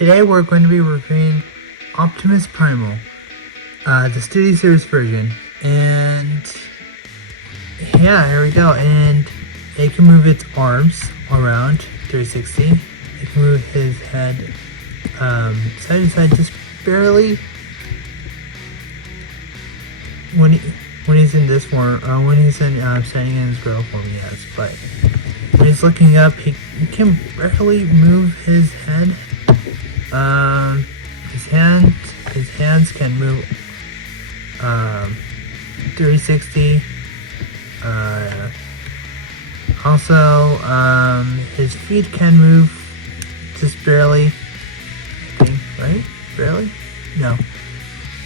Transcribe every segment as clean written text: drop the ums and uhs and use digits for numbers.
Today we're going to be reviewing Optimus Primal, the Studio Series version, and yeah, here we go. And it can move its arms around 360. It can move his head side to side just barely. When he's in this form, when he's in standing in his grill form, yes. But when he's looking up, he can barely move his head. His hands can move 360. Also, his feet can move just barely. I think, right? Barely? No.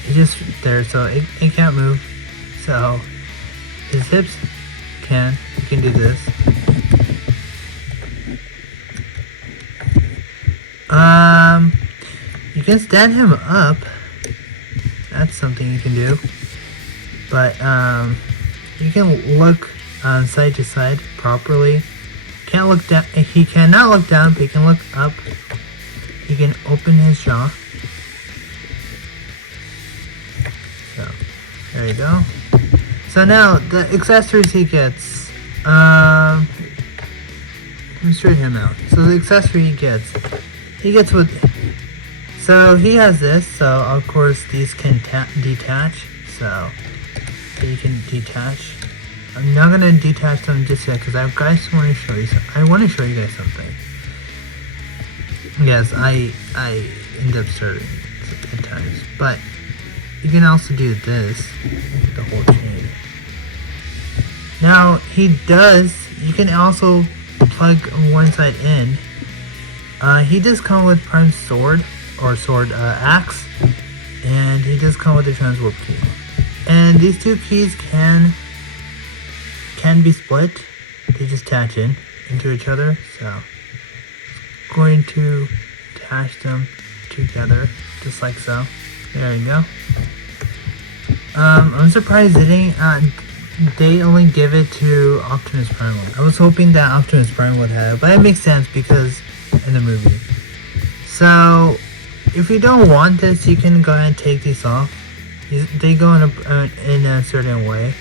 It's just there, so it can't move. So his hips he can do this. You can stand him up. That's something you can do. But you can look side to side properly. Can't look down. He cannot look down, but he can look up. He can open his jaw. So there you go. So now the accessories he gets. Let me straighten him out. So the accessory he gets with. So he has this. So of course these can detach. So you can detach. I'm not gonna detach them just yet because I guys want to show you. I want to show you guys something. Yes, I end up starting at times, but you can also do this, the whole chain. Now he does. You can also plug one side in. He does come with Prime's sword or sword axe, and he does come with a transwarp key. And these two keys can be split. They just attach into each other. So I'm going to attach them together just like so. There you go. I'm surprised they only give it to Optimus Primal. I was hoping that Optimus Primal would have, but it makes sense because in the movie. So if you don't want this, you can go ahead and take these off. They go in a certain way.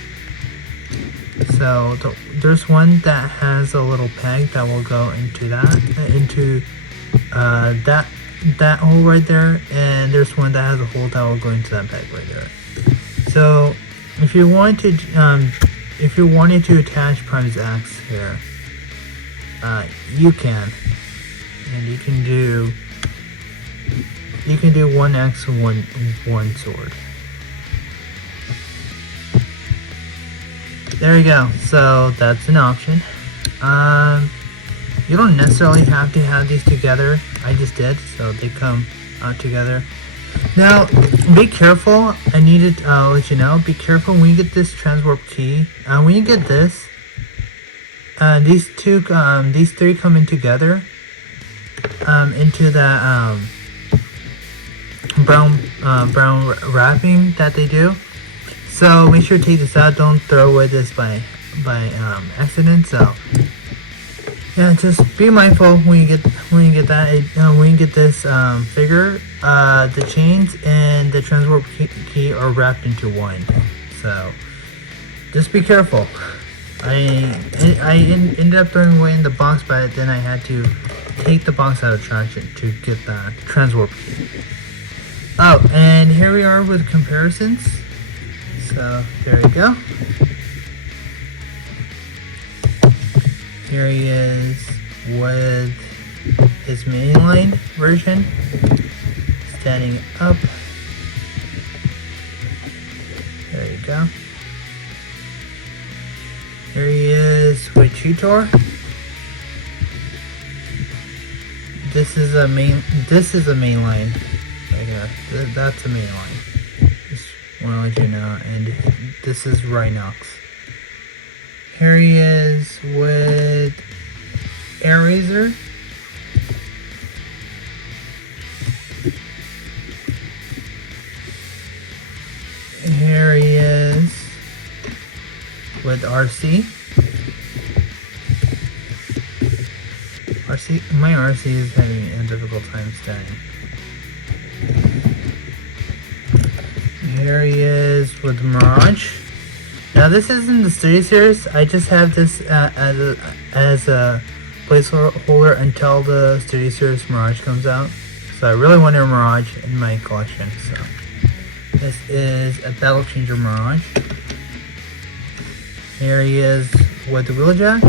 So there's one that has a little peg that will go into that hole right there, and there's one that has a hole that will go into that peg right there. So if you wanted to attach Prime's axe here, you can, and you can do one axe and one sword. There you go. So that's an option. You don't necessarily have to have these together. I just did, so they come out together. Now, be careful. I need to let you know. Be careful when you get this transwarp key. When you get this, these three come in together into that brown wrapping that they do. So make sure to take this out. Don't throw away this by accident. So yeah, just be mindful when you get that. When you get this figure, the chains and the transwarp key are wrapped into one. So just be careful. I ended up throwing away in the box, but then I had to take the box out of trash to get the transwarp key. Oh, and here we are with comparisons. So there you go. Here he is with his mainline version, standing up. There you go. Here he is with Cheetor. This is a mainline right here. That's a mainline. Just want to let you know. And this is Rhinox. Here he is with Eraser. Here he is with RC. My RC is having a difficult time standing. here he is with Mirage. Now this isn't the Studio Series. I just have this as a placeholder until the Studio Series Mirage comes out. So I really want a Mirage in my collection. So this is a Battle Changer Mirage. Here he is with the Wheeljack.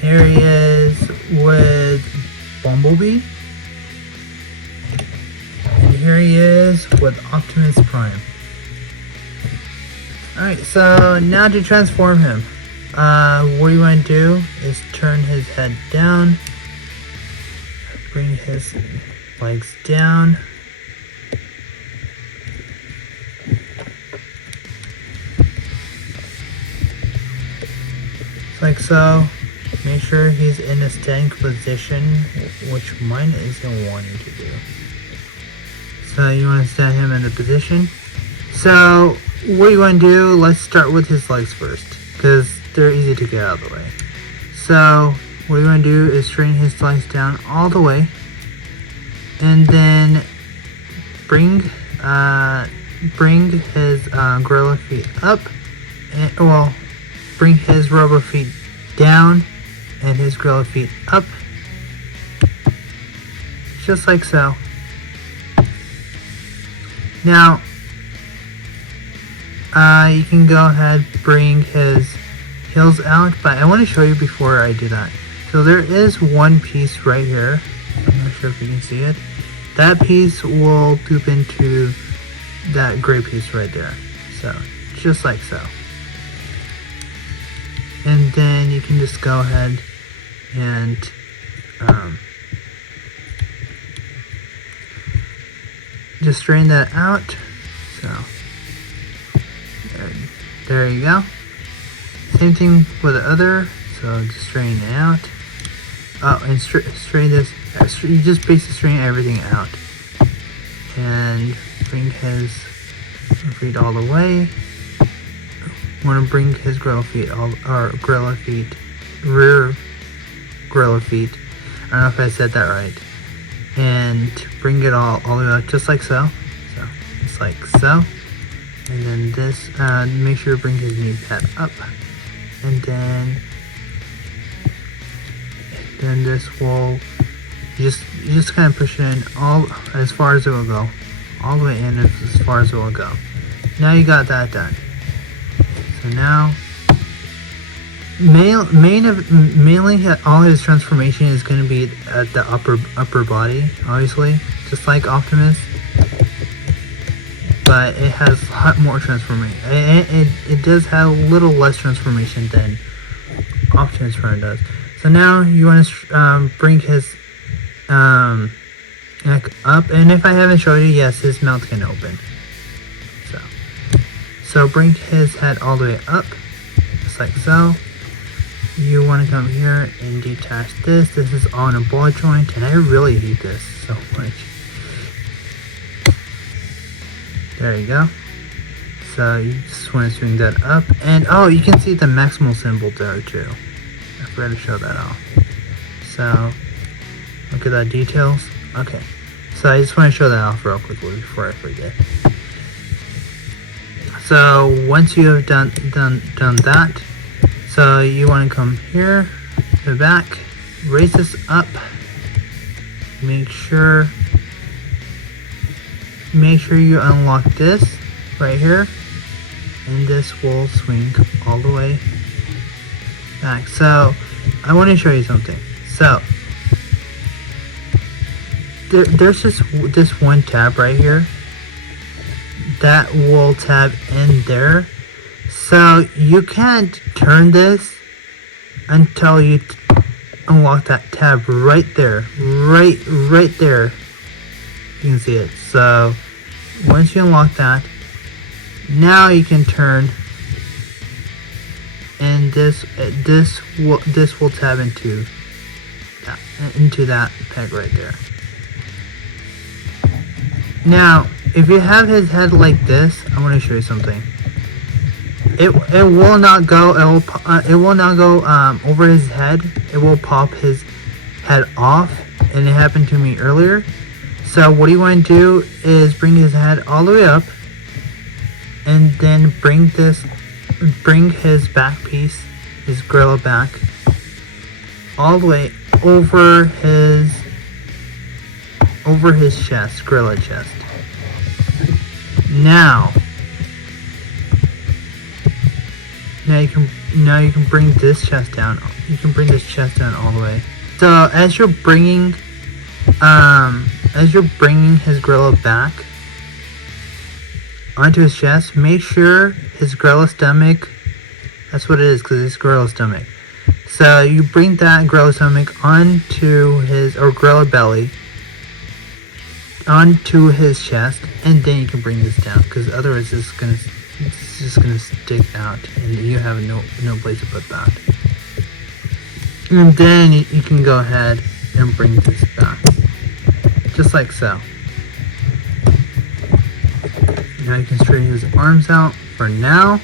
Here he is with Bumblebee. And here he is with Optimus Prime. Alright, so now to transform him. What you want to do is turn his head down. Bring his legs down. Like so. Make sure he's in a standing position, which mine isn't wanting to do. So you want to set him in the position. So what you want to do, let's start with his legs first, because they're easy to get out of the way. So what you want to do is straighten his legs down all the way, and then bring his gorilla feet up, and bring his robo feet down and his gorilla feet up, just like so. Now you can go ahead, bring his heels out, but I want to show you before I do that. So there is one piece right here. I'm not sure if you can see it. That piece will loop into that gray piece right there. So just like so. And then you can just go ahead and just straighten that out. So there you go. Same thing with the other. So just straighten it out. Oh, and straighten this. You just basically straighten everything out. And bring his feet all the way. Want to bring his rear gorilla feet. I don't know if I said that right. And bring it all the way up, just like so. So just like so. And then this, make sure to bring his knee pad up. And then this will just kind of push it in all as far as it will go, all the way in as far as it will go. Now you got that done. So now, mainly all his transformation is going to be at the upper body, obviously, just like Optimus. But it has a lot more transformation. It does have a little less transformation than Optimus Prime does. So now you want to bring his neck up, and if I haven't showed you, yes, his mouth can open. So bring his head all the way up, just like so. You want to come here and detach this. This is on a ball joint, and I really hate this so much. There you go. So you just want to swing that up, and oh, you can see the maximal symbol there too. I forgot to show that off. So look at that details. Okay. So I just want to show that off real quickly before I forget. So once you have done that, so you want to come here to the back, raise this up, make sure you unlock this right here, and this will swing all the way back. So I want to show you something. So there's just this one tab right here that will tab in there, so you can't turn this until you unlock that tab right there, right there. You can see it. So once you unlock that, now you can turn, and this will tab into that peg right there. Now, if you have his head like this, I want to show you something. It will not go. It will not go over his head. It will pop his head off, and it happened to me earlier. So what you want to do is bring his head all the way up, and then bring his back piece, his gorilla back, all the way over his chest, gorilla chest. Now you can bring this chest down. You can bring this chest down all the way. So as you're bringing his gorilla back onto his chest, make sure his gorilla stomach, that's what it is, because it's gorilla stomach. So you bring that gorilla stomach onto his, or gorilla belly, onto his chest, and then you can bring this down, because otherwise it's just gonna stick out, and you have no place to put that. And then you can go ahead and bring this back, just like so. Now you can straighten his arms out for now.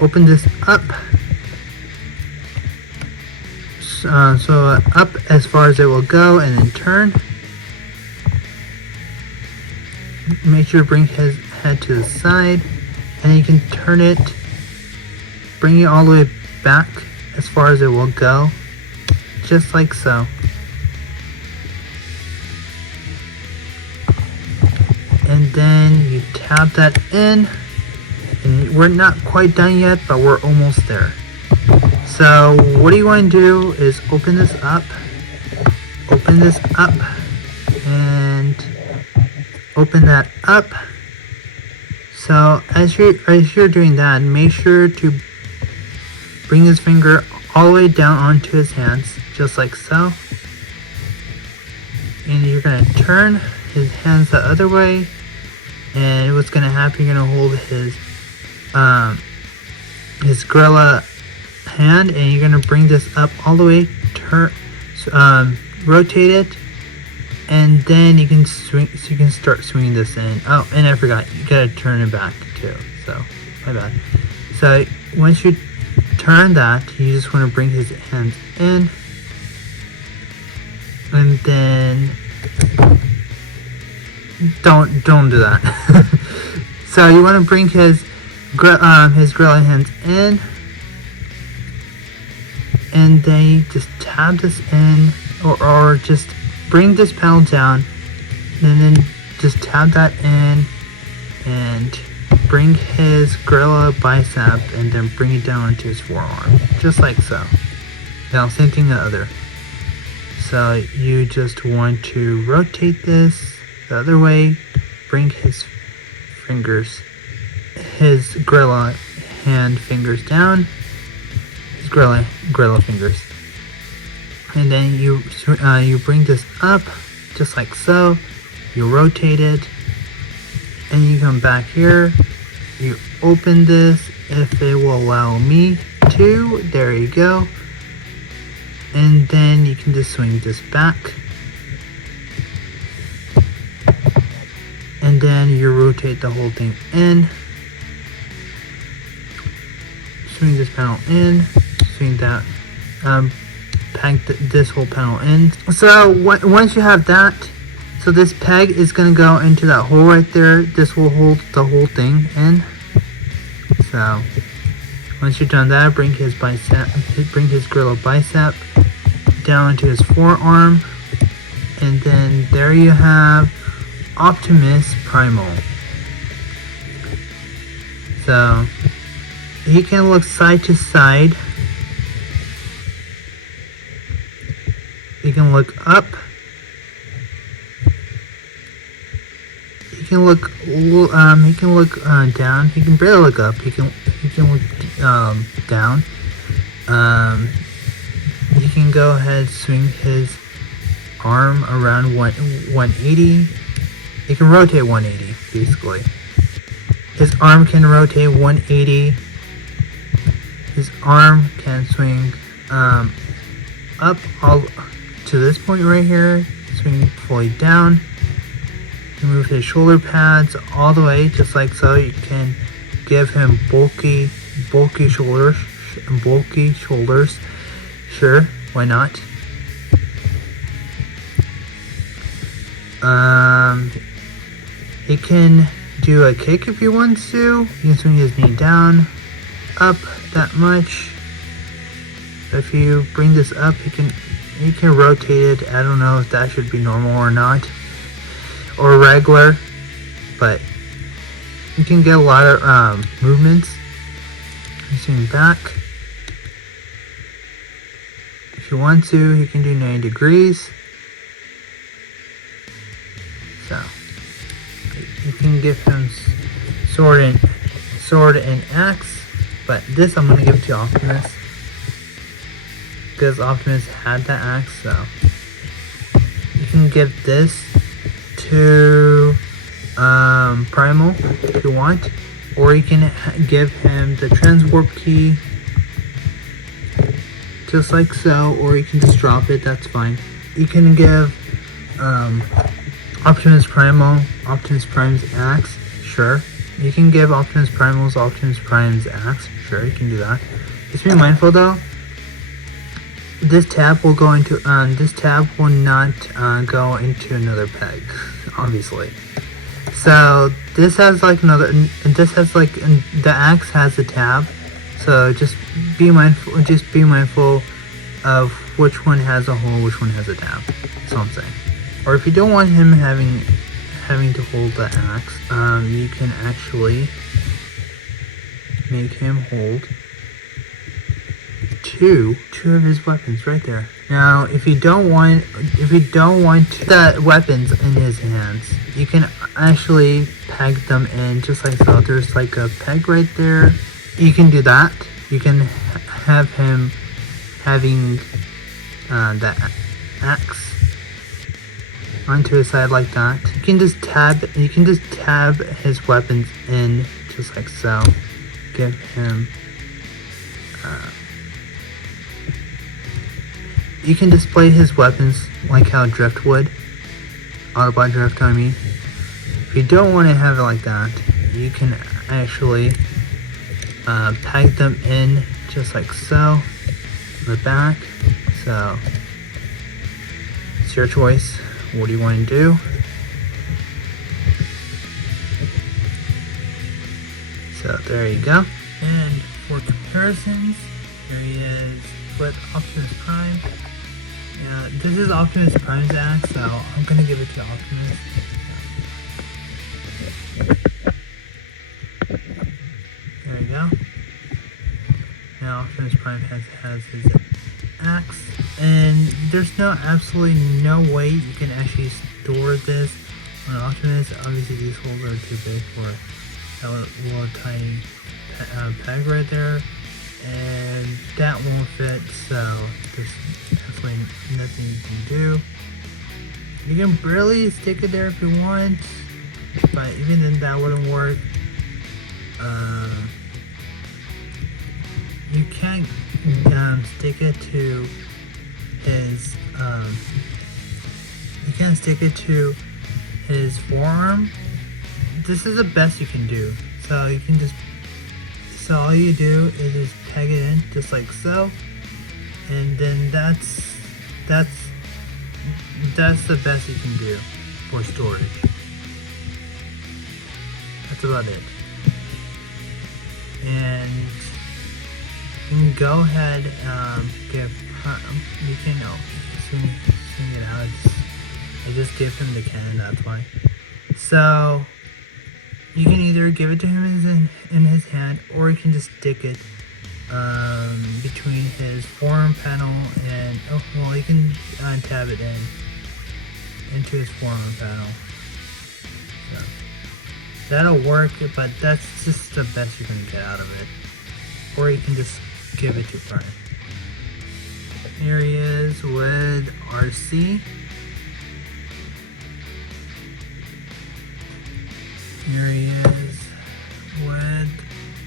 Open this up. So up as far as it will go, and then turn. Make sure to bring his head to the side, and then you can turn it, bring it all the way back as far as it will go, just like so. And then you tap that in, and we're not quite done yet, but we're almost there. So what you want to do is open this up, and open that up. So as you're doing that, make sure to bring his finger all the way down onto his hands, just like so. And you're gonna turn his hands the other way, and what's gonna happen, you're gonna hold his gorilla hand, and you're gonna bring this up all the way, rotate it, and then you can swing, so you can start swinging this in. Oh, and I forgot, you gotta turn it back too, so my bad. So once you turn that, you just want to bring his hands in, and then don't do that. So you want to bring his gorilla hands in, and then you just tap this in, or just bring this panel down, and then just tap that in, and bring his gorilla bicep, and then bring it down into his forearm, just like so. Now same thing the other. So you just want to rotate this the other way, bring his fingers, his gorilla hand fingers down, his gorilla fingers, and then you bring this up, just like so. You rotate it, and you come back here. You open this if it will allow me to. There you go. And then you can just swing this back, and then you rotate the whole thing in. Swing this panel in. Swing that. Peg this whole panel in. So once you have that, so this peg is going to go into that hole right there. This will hold the whole thing in. So once you're done that, bring his gorilla bicep down into his forearm, and then there you have Optimus Primal. So he can look side to side. He can look up. He can look down. He can barely look up. He can look down. He can go ahead, swing his arm around 180. He can rotate 180 basically. His arm can rotate 180. His arm can swing up all to this point right here, swing fully down. You can move his shoulder pads all the way, just like so. You can give him bulky shoulders. Sure, why not? He can do a kick if he wants to. He can swing his knee down, up that much. If you bring this up, he can rotate it. I don't know if that should be normal or not, or regular, but you can get a lot of movements. Swing back. If you want to, you can do 90 degrees. So you can give him sword and axe, but this I'm gonna give to Optimus because Optimus had that axe. So you can give this to Primal if you want, or you can give him the transwarp key just like so, or you can just drop it, that's fine. You can give Optimus Prime's axe, sure. You can give Optimus Prime's axe, sure, you can do that. Just be mindful though, this tab will go into this tab will not go into another peg, obviously. So this has like another, the axe has a tab, so just be mindful of which one has a hole, which one has a tab. That's all I'm saying. Or if you don't want him having to hold the axe, you can actually make him hold two of his weapons right there. Now, if you don't want the weapons in his hands, you can actually peg them in just like so. There's like a peg right there. You can do that. You can have him having the axe onto his side like that. You can just tab his weapons in just like so. Give him you can display his weapons like how Drift would. Autobot Drift, I mean. If you don't want to have it like that, you can actually peg them in just like so on the back. So it's your choice. What do you want to do? So there you go. And for comparisons, here he is with Optimus Prime. Yeah, this is Optimus Prime's axe, so I'm gonna give it to Optimus. There you go. Now Optimus Prime has his axe, and there's absolutely no way you can actually store this on Optimus. Obviously these holes are too big for that little tiny peg right there, and that won't fit, so there's definitely nothing you can do. You can barely stick it there if you want, but even then that wouldn't work. You can't stick it to his you can't stick it to his forearm. This is the best you can do. So you can just, so all you do is just peg it in just like so, and then that's the best you can do for storage. That's about it. And you can go ahead, give, you can swing it out. I just gave him the cannon, that's why. So you can either give it to him in his hand, or you can just stick it between his forearm panel and, oh well, you can tab it into his forearm panel. So that'll work, but that's just the best you're gonna get out of it. Or you can just give it to Prime. Here he is with RC. Here he is with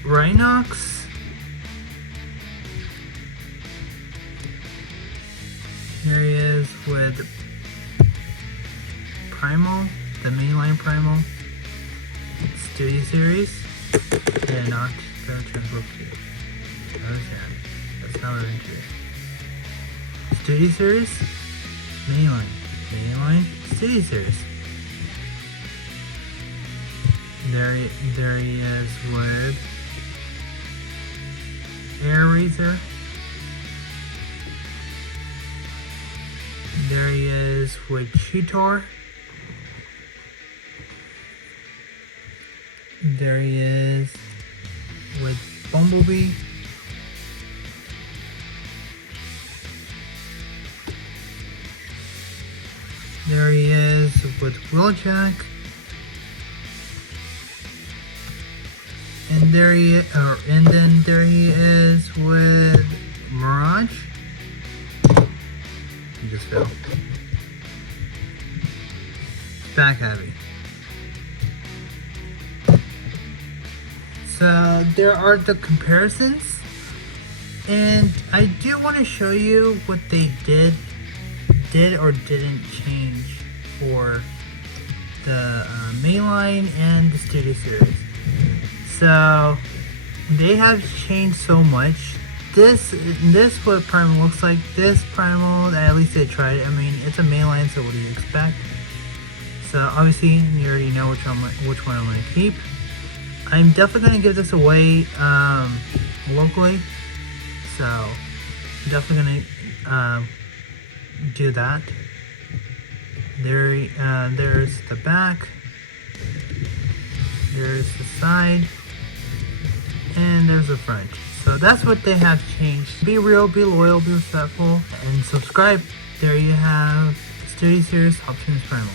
Rhinox. Here he is with Primal, the mainline Primal. Studio Series. Yeah, not the Transwarp Cube. That's not an entry. Studio Series, mainline, Studio Series. There he is with Air Razor. There he is with Cheetor. There he is with Bumblebee. There he is with Wheeljack. And then there he is with Mirage. He just fell. Back heavy. So there are the comparisons, and I do want to show you what they did or didn't change for the mainline and the Studio Series. So they have changed so much. This what Primal looks like. This Primal, at least they tried it. I mean, it's a mainline, so what do you expect? So obviously you already know which one I'm gonna keep. I'm definitely gonna give this away locally, so I'm definitely gonna do that. There's the back. There's the side. And there's the front. So that's what they have changed. Be real, be loyal, be respectful, and subscribe. There you have Studio Series Optimus Primal.